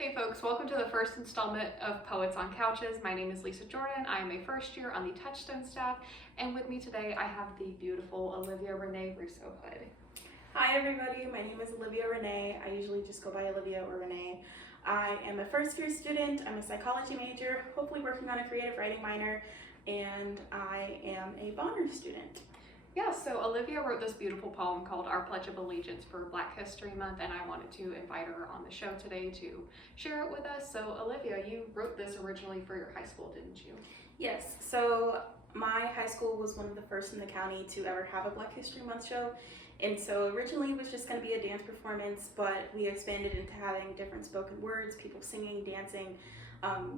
Hey folks, welcome to the first installment of Poets on Couches. My name is Lisa Jordan. I am a first year on the Touchstone staff, and with me today I have the beautiful Olivia Rene Russo-Hood. Hi everybody, my name is Olivia Rene. I usually just go by Olivia or Rene. I am a first year student. I'm a psychology major, hopefully working on a creative writing minor, and I am a Bonner student. Yeah, so Olivia wrote this beautiful poem called Our Pledge of Allegiance for Black History Month, and I wanted to invite her on the show today to share it with us. So Olivia, you wrote this originally for your high school, didn't you? Yes, so my high school was one of the first in the county to ever have a Black History Month show. And so originally it was just going to be a dance performance, but we expanded into having different spoken words, people singing, dancing.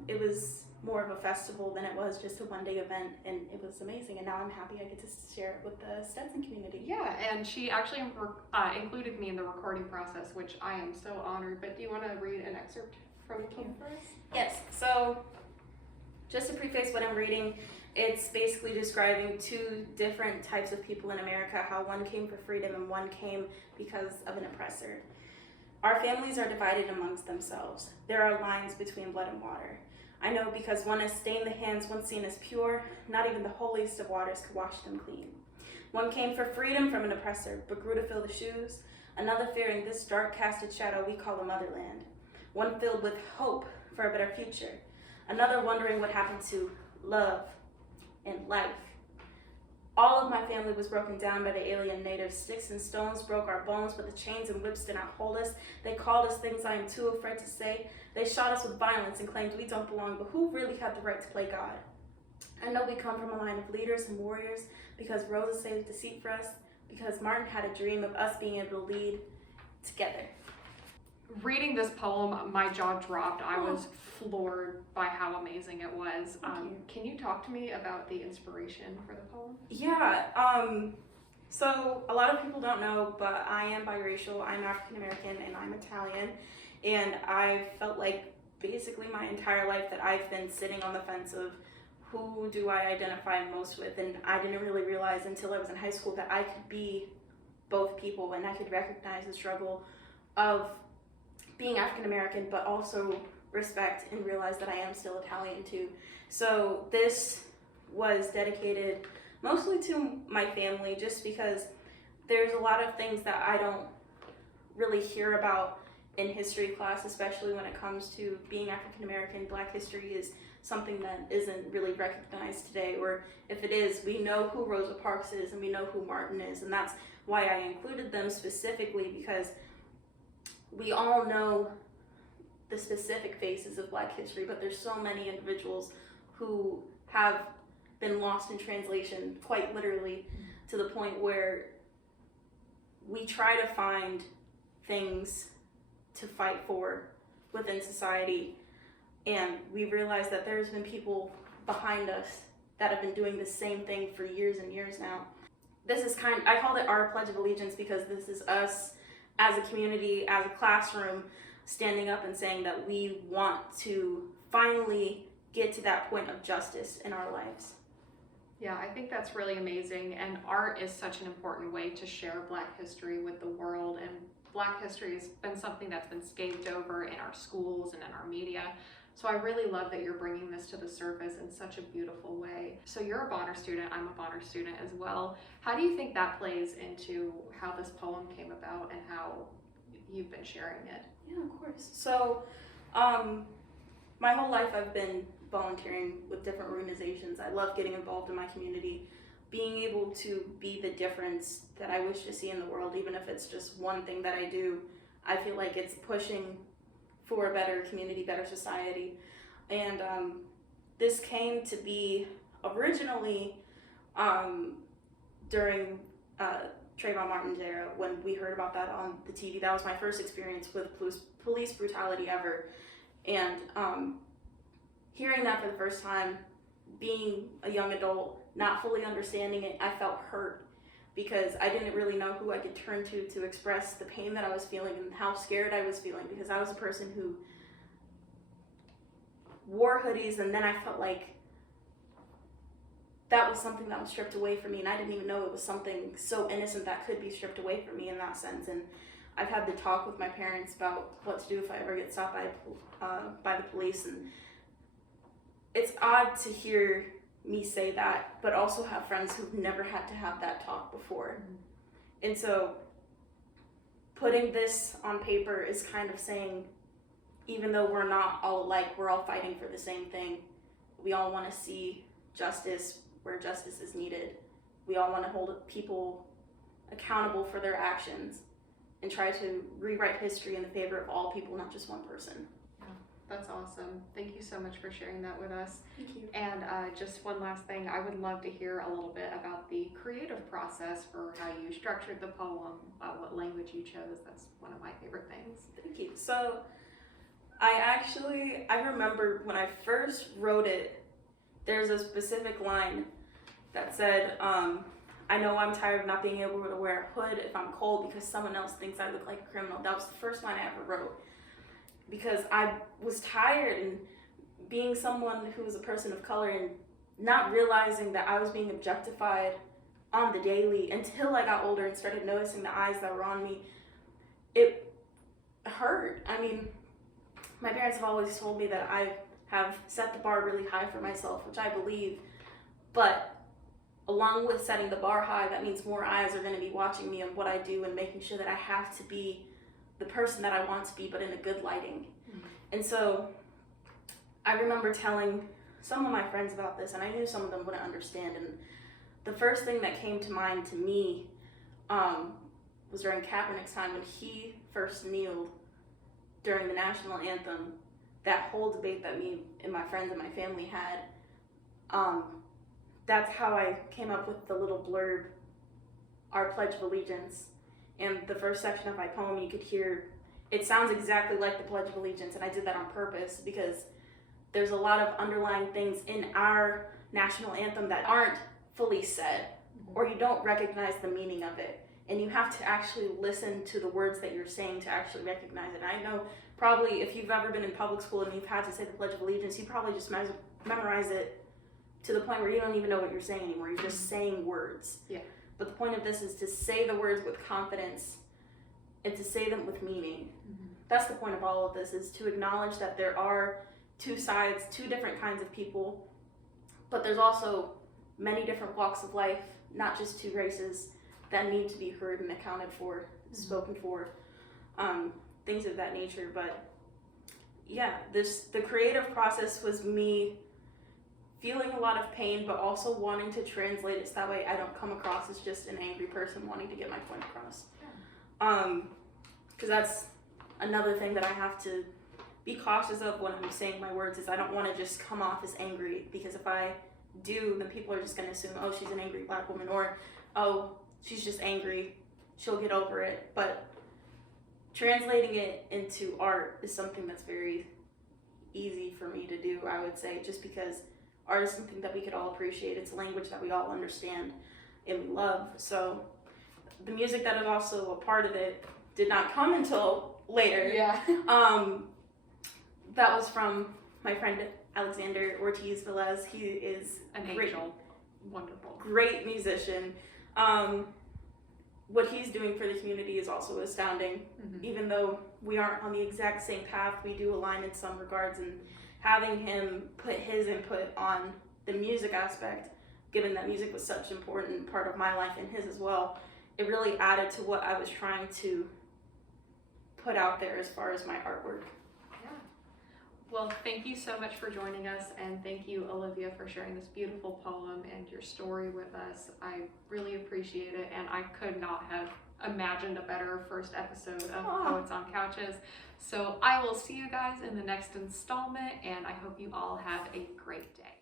It was more of a festival than it was just a one-day event, and it was amazing. And now I'm happy I get to share it with the Stetson community. Yeah, and she actually included me in the recording process, which I am so honored. But do you want to read an excerpt from the poem for us? Yes, so just to preface what I'm reading, it's basically describing two different types of people in America, how one came for freedom and one came because of an oppressor. Our families are divided amongst themselves. There are lines between blood and water. I know because one has stained the hands once seen as pure, not even the holiest of waters could wash them clean. One came for freedom from an oppressor, but grew to fill the shoes. Another fearing this dark casted shadow we call a motherland. One filled with hope for a better future. Another wondering what happened to love and life. All of my family was broken down by the alien natives. Sticks and stones broke our bones, but the chains and whips did not hold us. They called us things I am too afraid to say. They shot us with violence and claimed we don't belong, but who really had the right to play God? I know we come from a line of leaders and warriors because Rosa saved deceit for us, because Martin had a dream of us being able to lead together. Reading this poem, my jaw dropped. I was floored by how amazing it was. Can you talk to me about the inspiration for the poem? Yeah, so a lot of people don't know, but I am biracial. I'm African American and I'm Italian. And I felt like basically my entire life that I've been sitting on the fence of who do I identify most with. And I didn't really realize until I was in high school that I could be both people and I could recognize the struggle of being African American, but also respect and realize that I am still Italian too. So this was dedicated mostly to my family, just because there's a lot of things that I don't really hear about in history class, especially when it comes to being African American. Black history is something that isn't really recognized today, or if it is, we know who Rosa Parks is and we know who Martin is, and that's why I included them specifically, because we all know the specific faces of Black history, but there's so many individuals who have been lost in translation, quite literally, to the point where we try to find things to fight for within society, and we realize that there's been people behind us that have been doing the same thing for years and years now. This is I called it Our Pledge of Allegiance because this is us as a community, as a classroom, standing up and saying that we want to finally get to that point of justice in our lives. Yeah, I think that's really amazing, and art is such an important way to share Black history with the world, and Black history has been something that's been scathed over in our schools and in our media. So I really love that you're bringing this to the surface in such a beautiful way. So you're a Bonner student, I'm a Bonner student as well. How do you think that plays into how this poem came about and how you've been sharing it? Yeah, of course. So my whole life I've been volunteering with different organizations. I love getting involved in my community, being able to be the difference that I wish to see in the world, even if it's just one thing that I do. I feel like it's pushing for a better community, better society. And this came to be originally during Trayvon Martin's era, when we heard about that on the TV. That was my first experience with police brutality ever. And hearing that for the first time, being a young adult, not fully understanding it, I felt hurt because I didn't really know who I could turn to express the pain that I was feeling and how scared I was feeling, because I was a person who wore hoodies, and then I felt like that was something that was stripped away from me, and I didn't even know it was something so innocent that could be stripped away from me in that sense. And I've had the talk with my parents about what to do if I ever get stopped by the police, and it's odd to hear me say that, but also have friends who've never had to have that talk before. And so putting this on paper is kind of saying, even though we're not all alike, we're all fighting for the same thing. We all want to see justice where justice is needed. We all want to hold people accountable for their actions and try to rewrite history in the favor of all people, not just one person. That's awesome. Thank you so much for sharing that with us. Thank you. And just one last thing, I would love to hear a little bit about the creative process for how you structured the poem, what language you chose. That's one of my favorite things. Thank you. So I remember when I first wrote it, there's a specific line that said, I know I'm tired of not being able to wear a hood if I'm cold because someone else thinks I look like a criminal. That was the first line I ever wrote, because I was tired and being someone who was a person of color and not realizing that I was being objectified on the daily until I got older and started noticing the eyes that were on me. It hurt. I mean, my parents have always told me that I have set the bar really high for myself, which I believe, but along with setting the bar high, that means more eyes are going to be watching me and what I do and making sure that I have to be the person that I want to be, but in a good lighting. And so I remember telling some of my friends about this, and I knew some of them wouldn't understand. And the first thing that came to mind to me was during Kaepernick's time when he first kneeled during the national anthem. That whole debate that me and my friends and my family had, that's how I came up with the little blurb, Our Pledge of Allegiance. And the first section of my poem, you could hear, it sounds exactly like the Pledge of Allegiance, and I did that on purpose because there's a lot of underlying things in our national anthem that aren't fully said, or you don't recognize the meaning of it. And you have to actually listen to the words that you're saying to actually recognize it. And I know probably if you've ever been in public school and you've had to say the Pledge of Allegiance, you probably just memorize it to the point where you don't even know what you're saying anymore. You're just saying words. Yeah. But the point of this is to say the words with confidence and to say them with meaning. That's the point of all of this, is to acknowledge that there are two sides, two different kinds of people, but there's also many different walks of life, not just two races, that need to be heard and accounted for, spoken for, things of that nature. But yeah, the creative process was me feeling a lot of pain, but also wanting to translate it so that way I don't come across as just an angry person wanting to get my point across. Because that's another thing that I have to be cautious of when I'm saying my words, is I don't want to just come off as angry, because if I do, then people are just going to assume, oh, she's an angry black woman, or oh, she's just angry, she'll get over it. But translating it into art is something that's very easy for me to do, I would say, just because art is something that we could all appreciate. It's a language that we all understand and we love. So the music that is also a part of it did not come until later. Yeah. That was from my friend Alexander Ortiz Velez. He is An great, angel. Wonderful. great musician. What he's doing for the community is also astounding. Even though we aren't on the exact same path, we do align in some regards, and having him put his input on the music aspect, given that music was such an important part of my life and his as well, it really added to what I was trying to put out there as far as my artwork. Yeah. Well, thank you so much for joining us, and thank you, Olivia, for sharing this beautiful poem and your story with us. I really appreciate it, and I could not have imagined a better first episode of Poets on Couches. So I will see you guys in the next installment, and I hope you all have a great day.